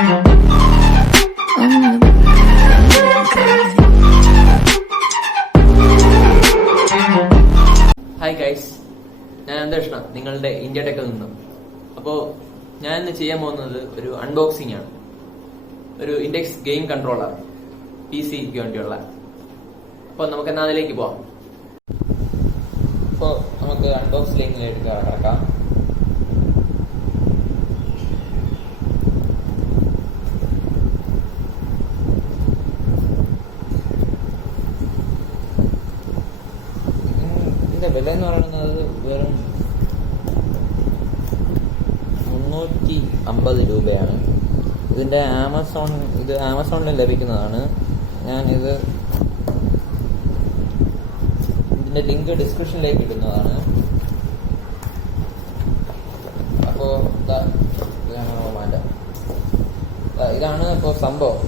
Hi guys, ഞാൻ അന്തരീക്ഷ നിങ്ങളുടെ ഇന്ത്യ ടെക്കിൽ നിന്നും. അപ്പോൾ ഞാൻ ഇന്ന് ചെയ്യാൻ പോകുന്നത് ഒരു അൺബോക്സിംഗ് ആണ്. ഒരു ഇൻഡെക്സ് ഗെയിം കൺട്രോളർ PC-ക്ക് വേണ്ടിയുള്ള. അപ്പോൾ നമുക്ക് എന്നാൽ അതിലേക്ക് പോവാം. അപ്പോൾ നമുക്ക് അൺബോക്സിലേക്ക് കിടക്കാം. ഇതിന്റെ വില എന്ന് പറയുന്നത് വെറും 350 രൂപയാണ്. ഇതിന്റെ ആമസോണിൽ ലഭിക്കുന്നതാണ്. ഞാനിത് ഇതിന്റെ ലിങ്ക് ഡിസ്ക്രിപ്ഷനിലേക്ക് ഇടുന്നതാണ്. അപ്പോ ഇതാണ് ഇപ്പോൾ സംഭവം.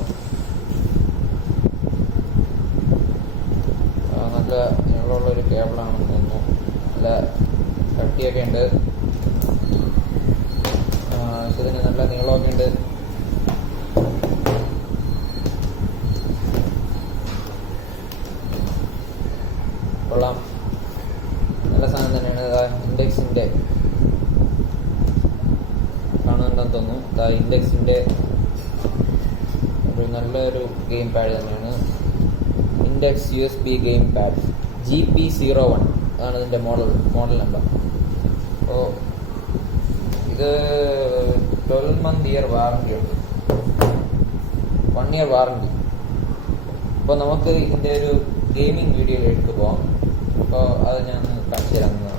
നല്ല നീളമുള്ളൊരു കേബിളാണെന്ന് തോന്നുന്നു. നല്ല കട്ടിയൊക്കെ ഉണ്ട്. ഇതിന് നല്ല നീളമൊക്കെ ഉണ്ട്. കൊള്ളാം, നല്ല സാധനം തന്നെയാണ്. ഇൻഡെക്സിന്റെ കാണുന്നുണ്ടെന്ന് തോന്നുന്നു. ഇൻഡെക്സിന്റെ ഒരു നല്ലൊരു ഗെയിം പാഡ് തന്നെയാണ്. Index USB game pad GP01 ആണ് ഇതിന്റെ മോഡൽ നമ്പർ. അപ്പോൾ ഇത് 12 ഇയർ വാറണ്ടി ഉണ്ട്, 1 ഇയർ വാറണ്ടി. അപ്പോൾ നമുക്ക് ഇതിന്റെ ഒരു ഗെയിമിംഗ് വീഡിയോയിലേക്ക് പോകാം. അപ്പോൾ അത് ഞാൻ കാണിച്ചു തരാവുന്നതാണ്.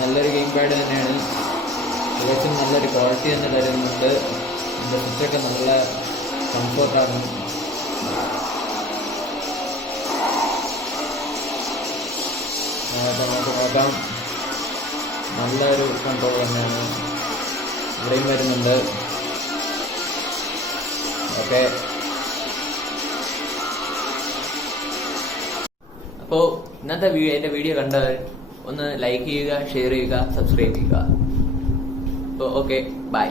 നല്ലൊരു ഗെയിം പാഡ് തന്നെയാണ്. തികച്ചും നല്ലൊരു ക്വാളിറ്റി തന്നെ തരുന്നുണ്ട്. ഇതിൻ്റെ സ്വിച്ചൊക്കെ നല്ല കംഫർട്ടാണ്. നമുക്ക് നോക്കാം. നല്ലൊരു കൺട്രോൾ തന്നെയാണ്. ഇവിടെയും വരുന്നുണ്ട്. ഓക്കെ, അപ്പോൾ ഇന്നത്തെ എൻ്റെ വീഡിയോ കണ്ടവർ ഒന്ന് ലൈക്ക് ചെയ്യുക, ഷെയർ ചെയ്യുക, സബ്സ്ക്രൈബ് ചെയ്യുക. അപ്പോൾ ഓക്കെ, ബൈ.